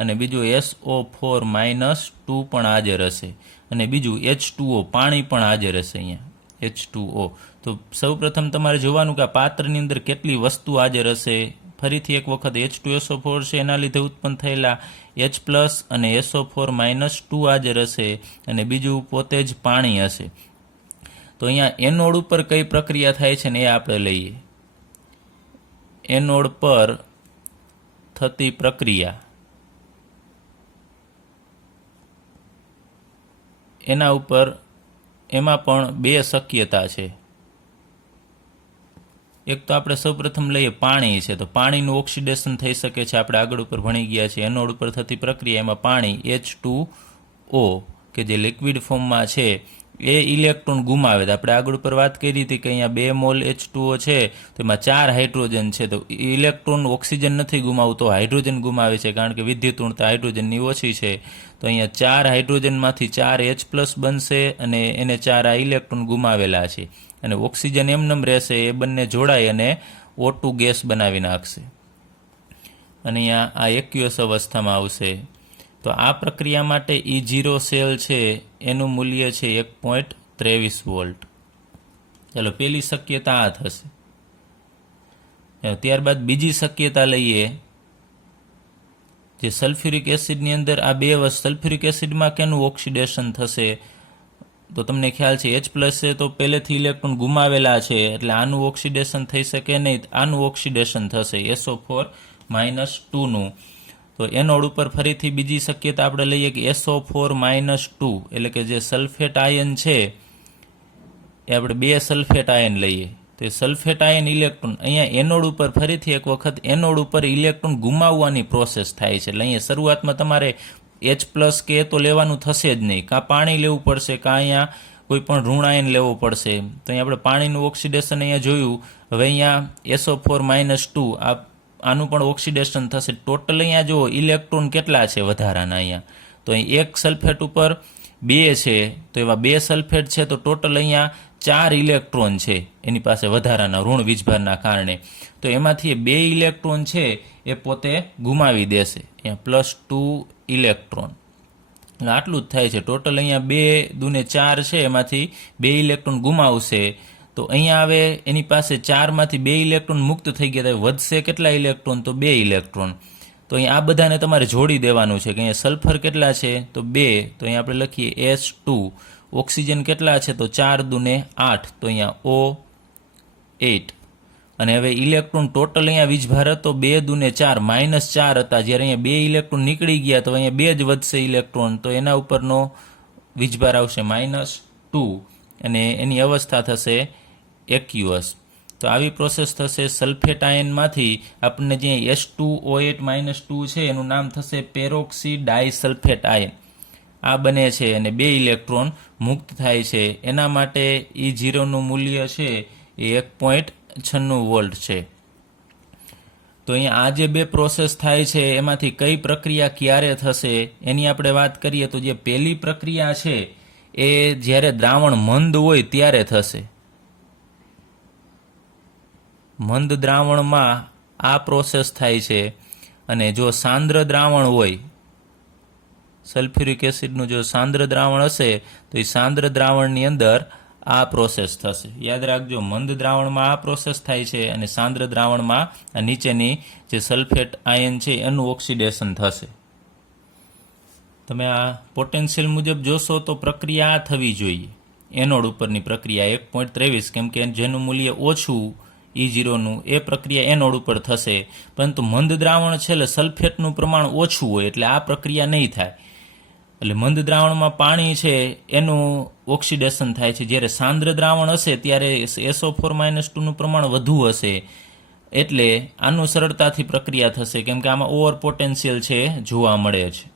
અને બીજું SO4- 2 પણ હાજર હશે અને બીજું H2O પાણી પણ હાજર હશે અહીંયા H2O. તો સૌપ્રથમ તમારે જોવાનું કે આ પાત્રની અંદર કેટલી વસ્તુ હાજર હશે. ફરીથી એક વખત H2SO4 છે એના લીધે ઉત્પન્ન થયેલા H+ અને SO4- 2 હાજર હશે અને બીજું પોતે જ પાણી હશે. તો અહીંયા એનોડ ઉપર કઈ પ્રક્રિયા થાય છે ને એ આપણે લઈએ. એનોડ પર થતી પ્રક્રિયા, એના ઉપર એમાં પણ બે શક્યતા છે. એક તો આપણે સૌપ્રથમ લઈએ પાણી છે, તો પાણીનું ઓક્સિડેશન થઈ શકે છે. આપણે આગળ ઉપર ભણી ગયા છે એનોડ ઉપર થતી પ્રક્રિયા, એમાં પાણી H2O કે જે લિક્વિડ ફોર્મમાં છે એ ઇલેક્ટ્રોન ગુમાવે. તો આપણે આગળ ઉપર વાત કરી હતી કે અહીંયા 2 મોલ H2O છે તો એમાં 4 હાઇડ્રોજન છે. તો ઇલેક્ટ્રોન ઓક્સિજન નથી ગુમાવતો, હાઇડ્રોજન ગુમાવે છે, કારણ કે વિદ્યુતઋણતા હાઇડ્રોજનની ઓછી છે. તો અહીંયા 4 હાઇડ્રોજનમાંથી 4 H+ બનશે અને એને 4 આ ઇલેક્ટ્રોન ગુમાવેલા છે અને ઓક્સિજન એમનેમ રહેશે. એ બંને જોડાઈ અને O2 ગેસ બનાવી નાખશે અને અહીંયા આ એક્યુએસ અવસ્થામાં આવશે. તો આ પ્રક્રિયા માટે E0 સેલ છે એનું મૂલ્ય છે 1.23 વોલ્ટ. ચાલો પહેલી શક્યતા આ થશે. ત્યારબાદ બીજી શક્યતા લઈએ, જે સલ્ફ્યુરિક એસિડની અંદર આ બે વસ્તુ, સલ્ફ્યુરિક એસિડમાં કેનું ઓક્સિડેશન થશે? તો તમને ખ્યાલ છે H+ છે તો પહેલેથી ઇલેક્ટ્રોન ગુમાવેલા છે, એટલે આનું ઓક્સિડેશન થઈ શકે નહીં. આનું ઓક્સિડેશન થશે SO4- 2 નું. તો એનોડ ઉપર ફરીથી બીજી શક્યતા આપણે લઈએ કે SO4- 2, એટલે કે જે સલ્ફેટ આયન છે એ આપણે 2 સલ્ફેટ આયન લઈએ. તો સલ્ફેટ આયન ઇલેક્ટ્રોન અહીંયા એનોડ ઉપર ફરીથી એક વખત એનોડ ઉપર ઇલેક્ટ્રોન ગુમાવવાની પ્રોસેસ થાય છે. એટલે અહીંયા શરૂઆતમાં તમારે H+ કે તો લેવાનું થશે જ નહીં, કાં પાણી લેવું પડશે, કાં અહીંયા કોઈ પણ ઋણ આયન લેવો પડશે. તો અહીંયા આપણે પાણીનું ઓક્સિડેશન અહીંયા જોયું. હવે અહીંયા SO4- 2 આનું પણ ઓક્સિડેશન થશે. ટોટલ અહીંયા જો ઇલેક્ટ્રોન કેટલા છે વધારાના અહીંયા, તો અહીં એક સલ્ફેટ ઉપર 2 છે, તો એવા 2 સલ્ફેટ છે, તો ટોટલ અહીંયા 4 ઇલેક્ટ્રોન છે એની પાસે વધારાના ઋણ વીજભારના કારણે. તો એમાંથી 2 ઇલેક્ટ્રોન છે એ પોતે ગુમાવી દેશે, અહીંયા +2 ઇલેક્ટ્રોન. આટલું જ થાય છે. ટોટલ અહીંયા 2 દુને 4 છે, એમાંથી 2 ઇલેક્ટ્રોન ગુમાવશે. તો અહીંયા હવે એની પાસે 4માંથી 2 ઇલેક્ટ્રોન મુક્ત થઈ ગયા, વધશે કેટલા ઇલેક્ટ્રોન? તો 2 ઇલેક્ટ્રોન. તો અહીંયા આ બધાને તમારે જોડી દેવાનું છે કે અહીંયા સલ્ફર કેટલા છે? તો 2. તો અહીંયા આપણે લખીએ S2. ઓક્સિજન કેટલા છે? તો 4 દુને 8, તો અહીંયા O8. અને હવે ઇલેક્ટ્રોન ટોટલ અહીંયા વીજભાર હતો 2 દુને 4, -4 હતા. જ્યારે અહીંયા 2 ઇલેક્ટ્રોન નીકળી ગયા તો અહીંયા 2 જ વધશે ઇલેક્ટ્રોન, તો એના ઉપરનો વીજભાર આવશે -2 અને એની અવસ્થા થશે એક્યુઅસ. તો આવી પ્રોસેસ થશે. સલ્ફેટ આયનમાંથી આપણને જે H2O8- 2 છે એનું નામ થશે પેરોક્સી ડાયસલ્ફેટ આયન. આ બને છે અને 2 ઇલેક્ટ્રોન મુક્ત થાય છે. એના માટે E0 નું મૂલ્ય છે એ 1.96 વોલ્ટ છે. તો અહીંયા આ જે 2 પ્રોસેસ થાય છે એમાંથી કઈ પ્રક્રિયા ક્યારે થશે એની આપણે વાત કરીએ. તો જે પહેલી પ્રક્રિયા છે એ જ્યારે દ્રાવણ મંદ હોય ત્યારે થશે. મંદ દ્રાવણમાં આ પ્રોસેસ થાય છે અને જો સાંદ્ર દ્રાવણ હોય, સલ્ફ્યુરિક એસિડનું જો સાંદ્ર દ્રાવણ હશે તો એ સાંદ્ર દ્રાવણની અંદર આ પ્રોસેસ થશે. યાદ રાખજો, મંદ દ્રાવણમાં આ પ્રોસેસ થાય છે અને સાંદ્ર દ્રાવણમાં આ નીચેની જે સલ્ફેટ આયન છે એનું ઓક્સિડેશન થશે. તમે આ પોટેન્શિયલ મુજબ જોશો તો પ્રક્રિયા આ થવી જોઈએ, એનોડ ઉપરની પ્રક્રિયા 1.23, કેમ કે જેનું મૂલ્ય ઓછું E0નું એ પ્રક્રિયા એનોડ ઉપર થશે, પરંતુ મંદ દ્રાવણ છે એટલે સલ્ફેટનું પ્રમાણ ઓછું હોય એટલે આ પ્રક્રિયા નહીં થાય. એટલે મંદ દ્રાવણમાં પાણી છે એનું ઓક્સિડેશન થાય છે, જ્યારે સાંદ્ર દ્રાવણ હશે ત્યારે SO4-2નું પ્રમાણ વધુ હશે, એટલે આનું સરળતાથી પ્રક્રિયા થશે, કેમ કે આમાં ઓવર પોટેન્શિયલ છે જોવા મળે છે.